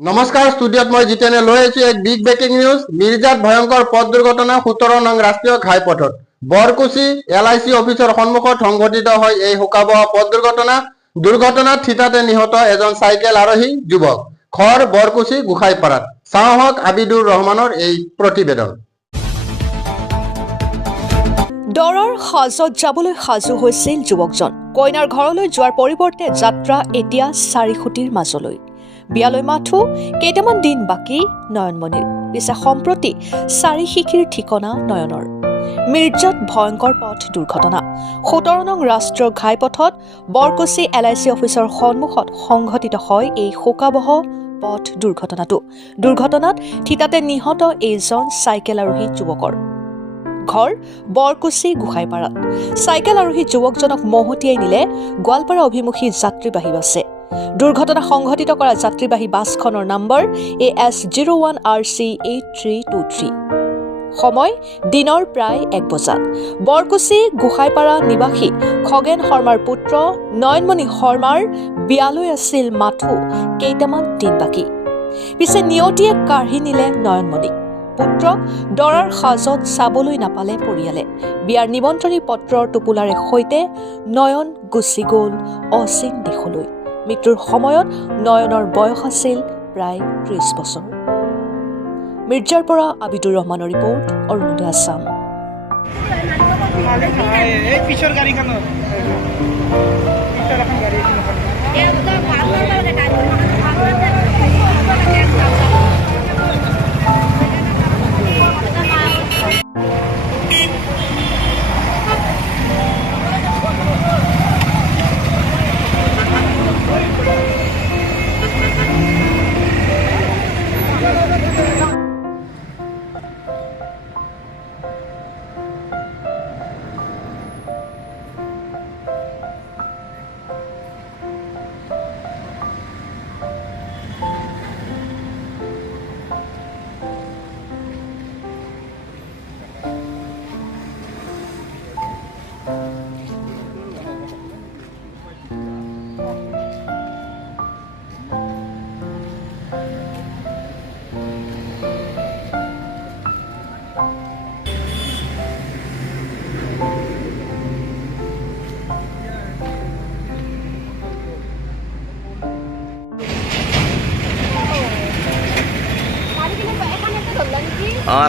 নমস্কাৰ ষ্টুডিঅ'ত মই জিতেনে লৈ আহিছো এক বিগ ব্ৰেকিং নিউজ। মিৰ্জাত ভয়ংকৰ পথ দুৰ্ঘটনা 17 নং ৰাষ্ট্ৰীয় ঘাইপথত বৰকুচি LIC অফিচৰ সন্মুখত সংঘটিত হয় এই শোকাবহ পথ দুৰ্ঘটনাত থিতাতে নিহত এজন চাইকেল আৰোহী যুৱক। খৰ বৰকুচি গোসাইপাৰাত। চাহক আবিদুৰ ৰহমানৰ এই প্ৰতিবেদন। দৰৰ সাজত যাবলৈ সাজু হৈছিল যুৱকজন। কইনাৰ ঘৰলৈ যোৱাৰ পৰিৱৰ্তে যাত্ৰা এতিয়া 4 খুঁটিৰ মাজলৈ। বিয়ালৈ মাথো কেইটামান দিন বাকী নয়নমণিৰ। পিছে সম্প্ৰতি 4 শিশিৰ ঠিকনা নয়নৰ। মিৰ্জাত ভয়ংকৰ পথ দুৰ্ঘটনা 17 নং ৰাষ্ট্ৰীয় ঘাইপথত বৰকুচি LIC অফিচৰ সন্মুখত সংঘটিত হয় এই শোকাবহ পথ দুৰ্ঘটনাত থিতাতে নিহত এইজন চাইকেল আৰোহী যুৱকৰ। ঘৰ বৰকুচি গোসাইপাৰাত। চাইকেল আৰোহী যুৱকজনক মহতিয়াই নিলে গোৱালপাৰা অভিমুখী যাত্ৰীবাহী বাছে। দুৰ্ঘটনা সংঘটিত কৰা যাত্ৰীবাহী বাছখনৰ নম্বৰ AS01 RC 8323। সময় দিনৰ প্ৰায় 1 বজাত। বৰকুচি গোসাইপাৰা নিবাসী খগেন শৰ্মাৰ পুত্ৰ নয়নমণি শৰ্মাৰ বিয়ালৈ আছিল মাথো কেইটামান দিন বাকী। পিছে নিয়তিয়ে কাঢ়ি নিলে নয়নমণিক। পুত্ৰক দৰাৰ সাজত চাবলৈ নাপালে পৰিয়ালে। বিয়াৰ নিমন্ত্ৰণী পত্ৰৰ টোপোলাৰে সৈতে নয়ন গুচি গ'ল অচিন দেশলৈ। মৃত্যুৰ সময়ত নয়নৰ বয়স আছিল প্ৰায় 30 বছৰ। মিৰ্জাৰ পৰা আবিদুৰ ৰহমানৰ ৰিপৰ্ট, অৰুণোদয় আছাম।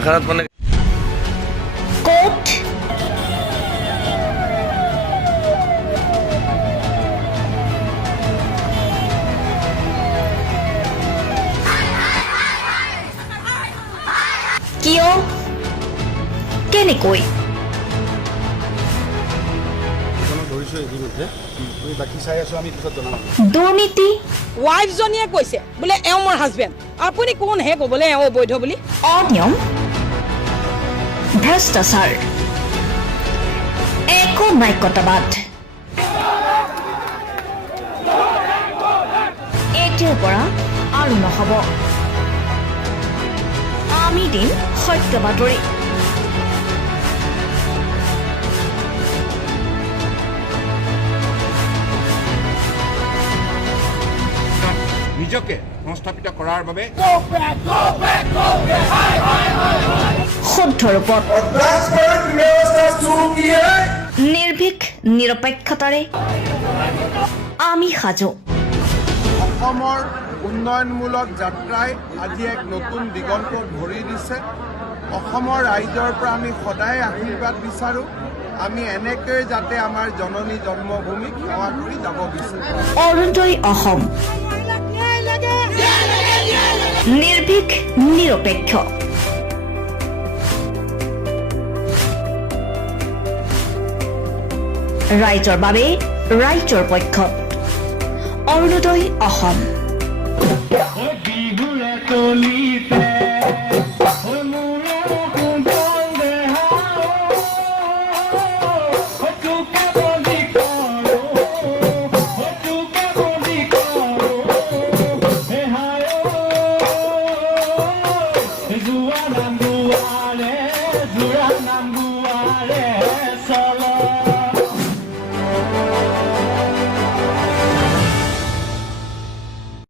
এখানত মানে কোট কিয় কেনেকৈ দুৰ্নীতি ৱাইফজনীয়ে কৈছে বোলে এওঁ মোৰ হাজবেণ্ড, আপুনি কোন হে ক'বলৈ এওঁ বৈধ বুলি? অনিয়ম ভ্ৰষ্টাচাৰ একো নায়কতাবাদ এতিয়াৰ পৰা আৰু নহ'ব। আমি দিম সত্য বাতৰি। নিজকে সংস্থাপিত কৰাৰ বাবে শুদ্ধ ৰূপত নিৰ্ভীক নিৰপেক্ষতাৰে আমি সাজু। অসমৰ উন্নয়নমূলক যাত্ৰাই আজি এক নতুন দিগন্ত ভৰি দিছে। অসমৰ ৰাইজৰ পৰা আমি সদায় আশীৰ্বাদ বিচাৰোঁ। আমি এনেকৈ যাতে আমাৰ জননী জন্মভূমিক সেৱা কৰি যাব বিচাৰোঁ। অৰুণোদয় অসম নিৰ্ভীক নিৰপেক্ষ। ৰাইজৰ বাবে ৰাইজৰ পক্ষত অৰুণোদয় অসম।